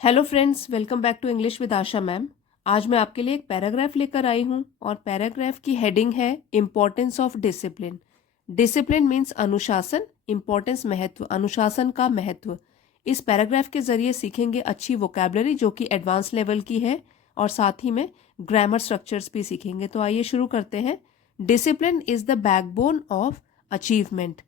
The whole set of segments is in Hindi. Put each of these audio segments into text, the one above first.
Hello friends, welcome back to English with Asha ma'am. आज मैं आपके लिए एक पैराग्राफ लेकर आई हूँ और पैराग्राफ की हेडिंग है importance of discipline. Discipline means अनुशासन, इम्पोर्टेंस महत्व, अनुशासन का महत्व। इस पैराग्राफ के जरिए सीखेंगे अच्छी वोकैबलरी जो कि एडवांस लेवल की है और साथ ही में ग्रामर स्ट्रक्चर्स भी सीखेंगे। तो आइए शुरू करते हैं। Discipline is the backbone of achievement.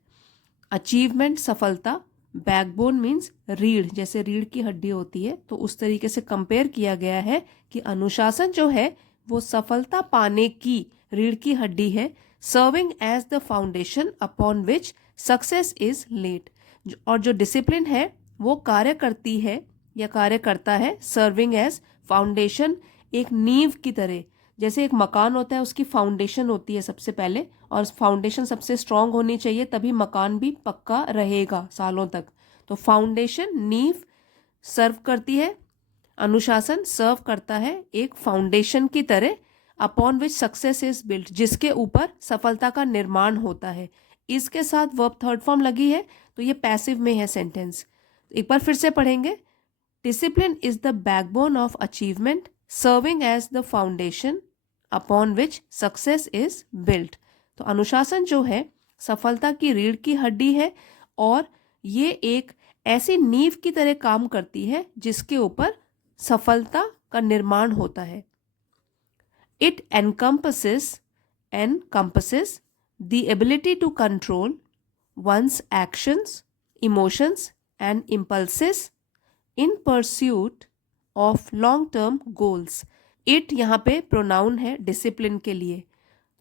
Achievement सफलता, बैकबोन मीन्स रीढ़, जैसे रीढ़ की हड्डी होती है तो उस तरीके से कंपेयर किया गया है कि अनुशासन जो है वो सफलता पाने की रीढ़ की हड्डी है। Serving as the foundation upon which success is laid. और जो डिसिप्लिन है वो कार्य करती है या कार्य करता है सर्विंग एज फाउंडेशन, एक नींव की तरह। जैसे एक मकान होता है उसकी फाउंडेशन होती है सबसे पहले, और फाउंडेशन सबसे स्ट्रांग होनी चाहिए तभी मकान भी पक्का रहेगा सालों तक। तो फाउंडेशन नींव सर्व करती है, अनुशासन सर्व करता है एक फाउंडेशन की तरह, upon which success is built, जिसके ऊपर सफलता का निर्माण होता है। इसके साथ वर्ब थर्ड फॉर्म लगी है तो ये पैसिव में है सेंटेंस। एक बार फिर से पढ़ेंगे। Discipline is the backbone of achievement, serving as the foundation upon which success is built. तो अनुशासन जो है सफलता की रीढ़ की हड्डी है और ये एक ऐसी नींव की तरह काम करती है जिसके ऊपर सफलता का निर्माण होता है। It encompasses the ability to control one's actions, emotions and impulses in pursuit of long-term goals. It यहाँ पे प्रोनाउन है डिसिप्लिन के लिए।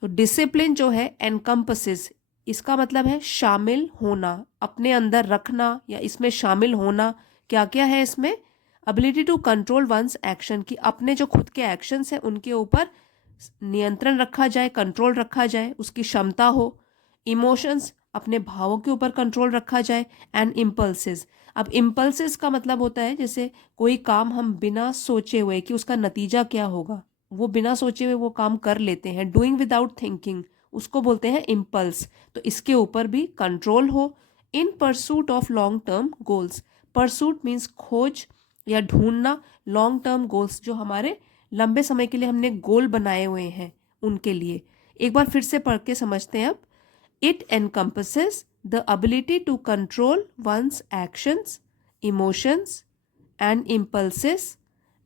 तो डिसिप्लिन जो है एनकम्पसेस, इसका मतलब है शामिल होना, अपने अंदर रखना या इसमें शामिल होना। क्या क्या है इसमें? Ability to control one's action, की अपने जो खुद के एक्शंस हैं उनके ऊपर नियंत्रण रखा जाए, कंट्रोल रखा जाए, उसकी क्षमता हो। इमोशंस, अपने भावों के ऊपर कंट्रोल रखा जाए। एंड इम्पल्सेस, अब इम्पल्सेस का मतलब होता है जैसे कोई काम हम बिना सोचे हुए कि उसका नतीजा क्या होगा, वो बिना सोचे हुए वो काम कर लेते हैं, डूइंग विदाउट थिंकिंग, उसको बोलते हैं इम्पल्स। तो इसके ऊपर भी कंट्रोल हो। इन pursuit of long term goals, pursuit means खोज या ढूंढना, लॉन्ग टर्म गोल्स जो हमारे लंबे समय के लिए हमने गोल बनाए हुए हैं उनके लिए। एक बार फिर से पढ़ के समझते हैं अब। It encompasses the ability to control one's actions, emotions and impulses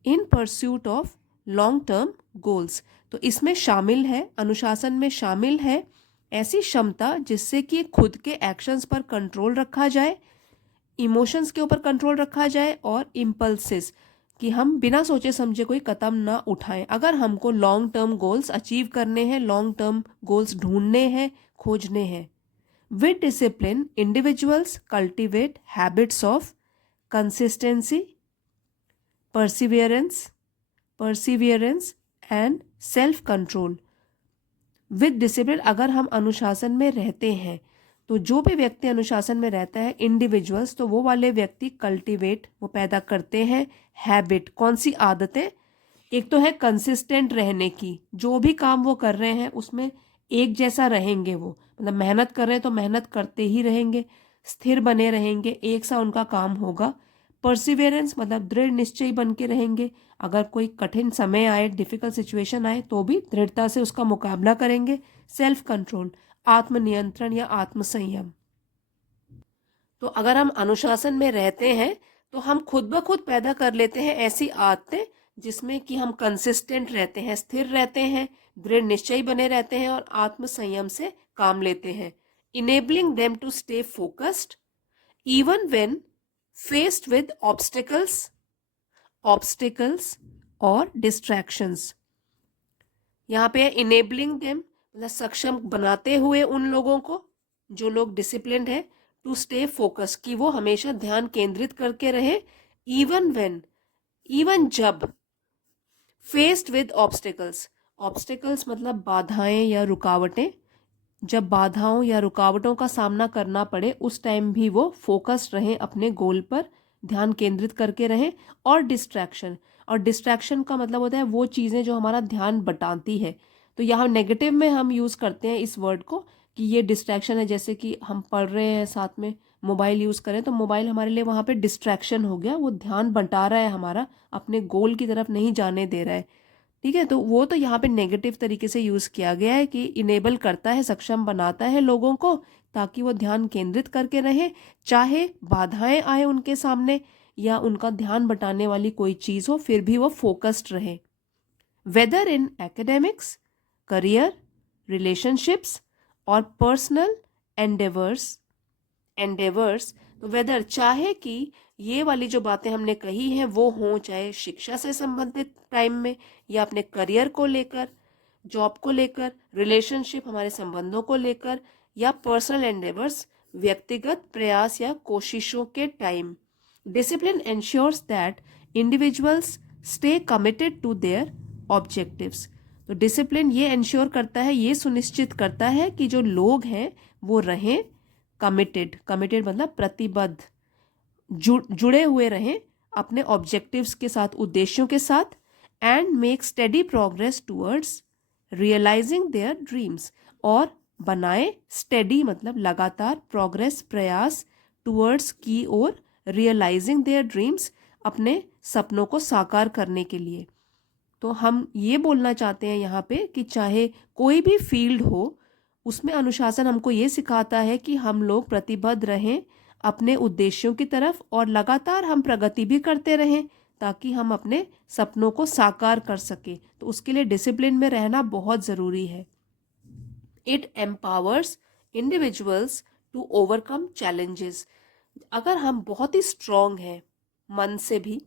in pursuit of long term goals. तो इसमें शामिल है, अनुशासन में शामिल है ऐसी क्षमता जिससे कि खुद के एक्शंस पर कंट्रोल रखा जाए, इमोशंस के ऊपर कंट्रोल रखा जाए और इम्पल्सेस, कि हम बिना सोचे समझे कोई कदम ना उठाएं। अगर हमको लॉन्ग टर्म गोल्स अचीव करने हैं, लॉन्ग टर्म गोल्स ढूंढने हैं, खोजने हैं। With discipline individuals cultivate habits of consistency, Perseverance and self control. With discipline, अगर हम अनुशासन में रहते हैं तो जो भी व्यक्ति अनुशासन में रहता है, इंडिविजुअल्स, तो वो वाले व्यक्ति कल्टिवेट, वो पैदा करते हैं हैबिट, कौन सी आदतें? एक तो है कंसिस्टेंट रहने की, जो भी काम वो कर रहे हैं उसमें एक जैसा रहेंगे, वो मतलब मेहनत कर रहे हैं तो मेहनत करते ही रहेंगे, स्थिर बने रहेंगे, एक सा उनका काम होगा। परसिवियरेंस मतलब दृढ़ निश्चयी बन के रहेंगे, अगर कोई कठिन समय आए, डिफिकल्ट सिचुएशन आए तो भी दृढ़ता से उसका मुकाबला करेंगे। सेल्फ कंट्रोल, आत्मनियंत्रण या आत्मसंयम। तो अगर हम अनुशासन में रहते हैं तो हम खुद ब खुद पैदा कर लेते हैं ऐसी आदतें जिसमें कि हम कंसिस्टेंट रहते हैं, स्थिर रहते हैं, दृढ़ निश्चयी बने रहते हैं और आत्मसंयम से काम लेते हैं। Enabling them to stay focused even when faced with obstacles और डिस्ट्रैक्शंस। यहाँ पे इनेबलिंग देम मतलब सक्षम बनाते हुए उन लोगों को, जो लोग डिसिप्लिन्ड है, टू स्टे फोकस, कि वो हमेशा ध्यान केंद्रित करके रहे। इवन व्हेन, इवन जब, फेस्ड विद ऑब्स्टिकल्स, ऑब्स्टिकल्स मतलब बाधाएं या रुकावटें, जब बाधाओं या रुकावटों का सामना करना पड़े उस टाइम भी वो फोकस्ड रहें, अपने गोल पर ध्यान केंद्रित करके रहें। और डिस्ट्रैक्शन, और डिस्ट्रैक्शन का मतलब होता है वो चीज़ें जो हमारा ध्यान बटाती है। तो यहाँ नेगेटिव में हम यूज़ करते हैं इस वर्ड को कि ये डिस्ट्रैक्शन है, जैसे कि हम पढ़ रहे हैं साथ में मोबाइल यूज़ करें तो मोबाइल हमारे लिए वहाँ पे डिस्ट्रैक्शन हो गया, वो ध्यान बंटा रहा है हमारा, अपने गोल की तरफ नहीं जाने दे रहा है। ठीक है, तो वो तो यहाँ पे नेगेटिव तरीके से यूज़ किया गया है कि इनेबल करता है, सक्षम बनाता है लोगों को ताकि वो ध्यान केंद्रित करके रहें, चाहे बाधाएं आए उनके सामने या उनका ध्यान बटाने वाली कोई चीज़ हो, फिर भी वो फोकस्ड रहे। Whether in academics, career, relationships और पर्सनल एंडेवर्स तो वेदर चाहे कि ये वाली जो बातें हमने कही हैं वो हों, चाहे शिक्षा से संबंधित टाइम में या अपने करियर को लेकर, जॉब को लेकर, रिलेशनशिप हमारे संबंधों को लेकर, या पर्सनल एंडेवर्स व्यक्तिगत प्रयास या कोशिशों के time. Discipline ensures that individuals stay committed to their objectives. तो डिसिप्लिन ये एंश्योर करता है, ये सुनिश्चित करता है कि जो लोग हैं वो रहें कमिटेड, कमिटेड मतलब प्रतिबद्ध, जुड़े हुए रहें अपने ऑब्जेक्टिव्स के साथ, उद्देश्यों के साथ, and make steady progress towards realising their dreams, और बनाए स्टेडी मतलब लगातार, प्रोग्रेस प्रयास, टूवर्ड्स की ओर, रियलाइजिंग देयर ड्रीम्स अपने सपनों को साकार करने के लिए। तो हम ये बोलना चाहते हैं यहाँ पे कि चाहे कोई भी फील्ड हो, उसमें अनुशासन हमको ये सिखाता है कि हम लोग प्रतिबद्ध रहें अपने उद्देश्यों की तरफ और लगातार हम प्रगति भी करते रहें ताकि हम अपने सपनों को साकार कर सकें। तो उसके लिए डिसिप्लिन में रहना बहुत ज़रूरी है। It empowers individuals to overcome challenges. अगर हम बहुत ही स्ट्रॉन्ग हैं मन से भी,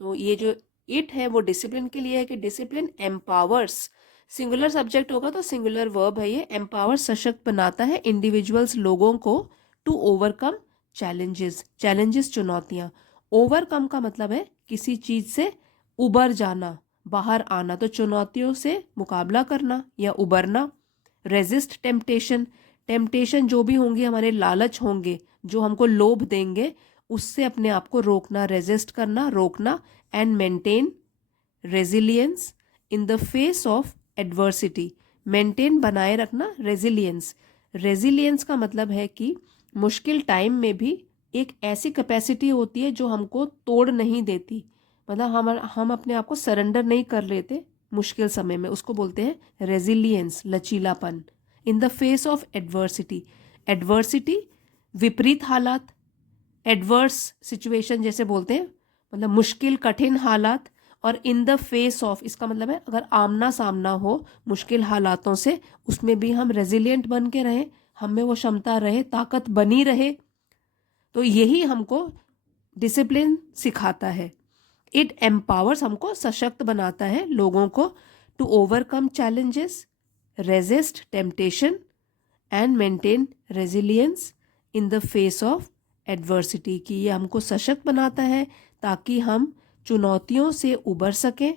तो ये जो इट है वो डिसिप्लिन के लिए है कि डिसिप्लिन एम्पावर्स, सिंगुलर सब्जेक्ट होगा तो सिंगुलर वर्ब है ये, एम्पावर सशक्त बनाता है इंडिविजुअल्स लोगों को, टू ओवरकम चैलेंजेस, चैलेंजेस चुनौतियाँ। ओवरकम का मतलब है किसी चीज़ से उबर जाना, बाहर आना, तो चुनौतियों से मुकाबला करना या उबरना। रेजिस्ट टेम्पटेशन, टेम्पटेशन जो भी होंगे, हमारे लालच होंगे जो हमको लोभ देंगे, उससे अपने आप को रोकना, रेजिस्ट करना, रोकना। And maintain resilience in the face of adversity, maintain बनाए रखना रेजिलियंस। रेजिलियंस का मतलब है कि मुश्किल टाइम में भी एक ऐसी कैपेसिटी होती है जो हमको तोड़ नहीं देती, मतलब हम अपने आप को सरेंडर नहीं कर लेते मुश्किल समय में, उसको बोलते हैं रेजिलियंस, लचीलापन। इन the face of adversity, adversity विपरीत हालात, एडवर्स सिचुएशन जैसे बोलते हैं, मतलब मुश्किल कठिन हालात। और इन द फेस ऑफ, इसका मतलब है अगर आमना सामना हो मुश्किल हालातों से, उसमें भी हम रेजिलियंट बन के रहें, हम में वो क्षमता रहे, ताकत बनी रहे। तो यही हमको डिसिप्लिन सिखाता है। इट एम्पावर्स, हमको सशक्त बनाता है लोगों को, to overcome challenges, resist temptation and maintain resilience in the face of adversity, कि ये हमको सशक्त बनाता है ताकि हम चुनौतियों से उबर सकें,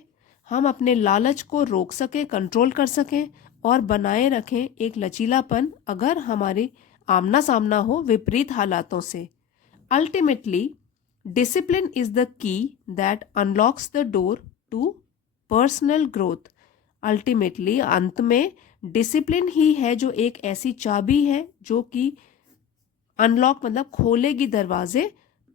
हम अपने लालच को रोक सकें, कंट्रोल कर सकें और बनाए रखें एक लचीलापन अगर हमारे आमना सामना हो विपरीत हालातों से। Ultimately discipline is the key that unlocks the door to personal growth. Ultimately अंत में डिसिप्लिन ही है जो एक ऐसी चाबी है जो कि अनलॉक मतलब खोलेगी दरवाजे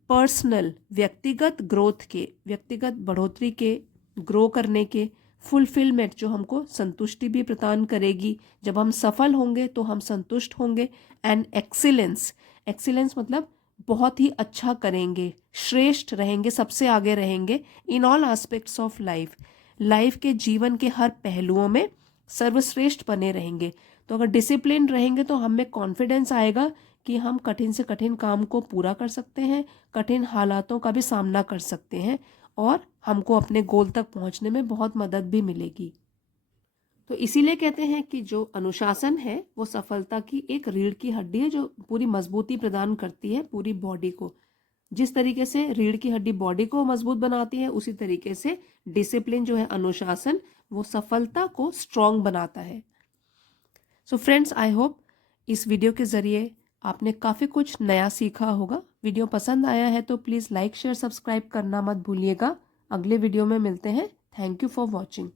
पर्सनल, व्यक्तिगत ग्रोथ के, व्यक्तिगत बढ़ोतरी के, ग्रो करने के, फुलफिलमेंट जो हमको संतुष्टि भी प्रदान करेगी। जब हम सफल होंगे तो हम संतुष्ट होंगे। एंड एक्सीलेंस, एक्सीलेंस मतलब बहुत ही अच्छा करेंगे, श्रेष्ठ रहेंगे, सबसे आगे रहेंगे in all aspects of life, life के जीवन के हर पहलुओं में सर्वश्रेष्ठ बने रहेंगे। तो अगर डिसिप्लिन रहेंगे तो हम में कॉन्फिडेंस आएगा कि हम कठिन से कठिन काम को पूरा कर सकते हैं, कठिन हालातों का भी सामना कर सकते हैं और हमको अपने गोल तक पहुंचने में बहुत मदद भी मिलेगी। तो इसीलिए कहते हैं कि जो अनुशासन है वो सफलता की एक रीढ़ की हड्डी है जो पूरी मजबूती प्रदान करती है पूरी बॉडी को। जिस तरीके से रीढ़ की हड्डी बॉडी को मजबूत बनाती है, उसी तरीके से डिसिप्लिन जो है, अनुशासन, वो सफलता को स्ट्रॉन्ग बनाता है। सो फ्रेंड्स, आई होप इस वीडियो के ज़रिए आपने काफ़ी कुछ नया सीखा होगा। वीडियो पसंद आया है तो प्लीज़ लाइक शेयर सब्सक्राइब करना मत भूलिएगा। अगले वीडियो में मिलते हैं। Thank you for watching.